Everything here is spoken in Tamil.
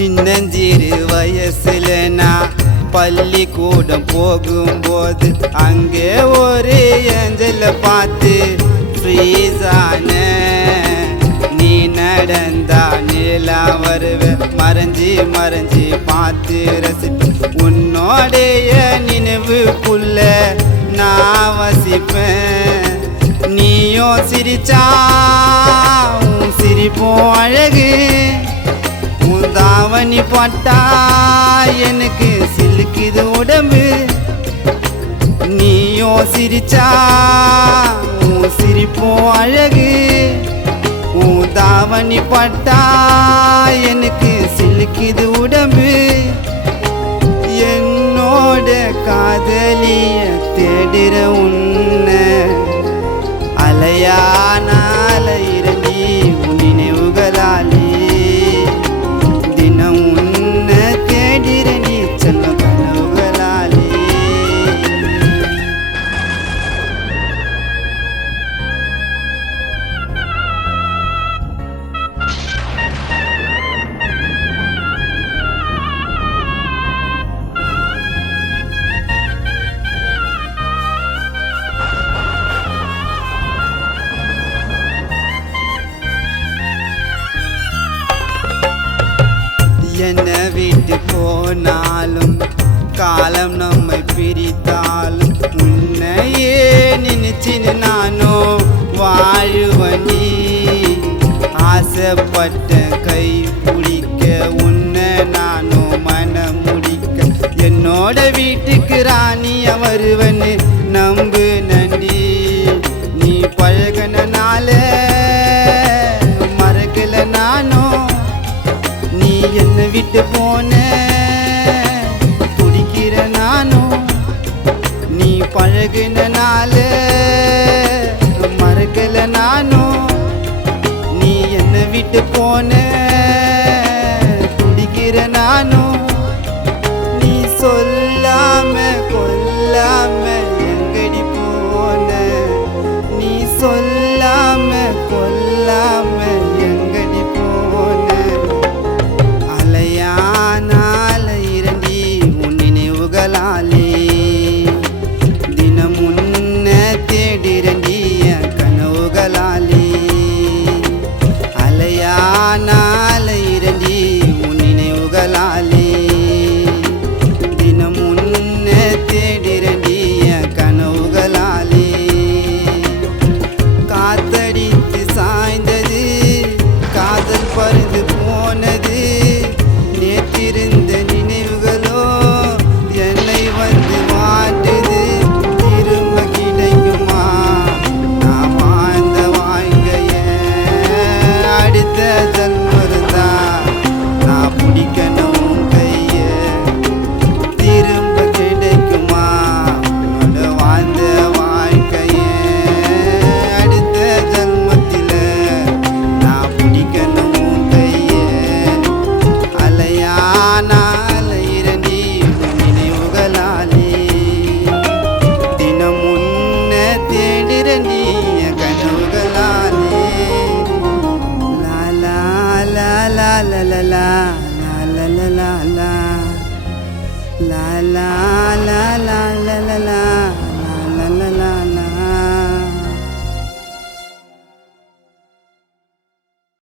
சின்னஞ்சிறு வயசுல நான் பள்ளிக்கூடம் போகும்போது அங்கே ஒரு ஏஞ்சல பார்த்து ஃப்ரீஸான நீ நடந்தா நிலா வருவ மறைஞ்சி மறைஞ்சி பார்த்து ரசிப்பு உன்னோடைய நினைவுக்குள்ள நான் வசிப்பேன் நீயும் சிரிச்சா உன் சிரிப்பும் அழகு தாவணி போட்டா எனக்கு சிலுக்குது உடம்பு நீயும் சிரிச்சா உன் சிரிப்பும் அழகு உன் தாவணி போட்டா எனக்கு சிலுக்குது உடம்பு என்னோட காதலிய தேடுற உன்னை அலையானால இறங்கி உன் நினைவுகளாலே என்ன விட்டு போனாலும் காலம் நம்மை பிரித்தாலும் உன்னையே நினைச்சின்னு நானும் வாழுவனி ஆசைப்பட்ட கை பிடிக்க உன்னை நானும் மனம் முடிக்க என்னோட வீட்டுக்கு ராணியா வருவன்னு நம்பு நன்றி நீ பழகனால மறக்கல நானும் நீ என்ன விட்டு போன துடிக்கிற நானும் நீ பழகுனால மறக்கல நானும் நீ என்ன விட்டு போன துடிக்கிற நானும் நீ சொல்லாம கொல்லாம எங்கடி போன நீ சொல்லாம கொல்லாம எங்கடி போன தினம் உன்ன தேடிரண்டிய கனவுகளாலே அலையானால இரண்டி உன் நினைவுகளாலே தினம் உன்ன தேடிரண்டிய கனவுகளாலே காத்தடித்து சாய்ந்தது காதல் பறிந்து போனது நேற்றிருந்த நினைவுகளோ என்னை வந்து மாட்டுது திரும்ப கிடைக்குமா நான் வாழ்ந்த வாழ்க்கைய அடுத்த ஜன்மருந்தா நான் பிடிக்கணும் கைய திரும்ப கிடைக்குமா உன்னோட வாழ்ந்த வாழ்க்கைய அடுத்த ஜன்மத்தில நான் பிடிக்கணும் கைய அலையானால இரண்டி நினைவுகளாலே தினம் உன்ன தேடிரண்டிய கனவுகளாலே லாலா லாலா லாலா லாலா லாலா லாலா லாலா லாலா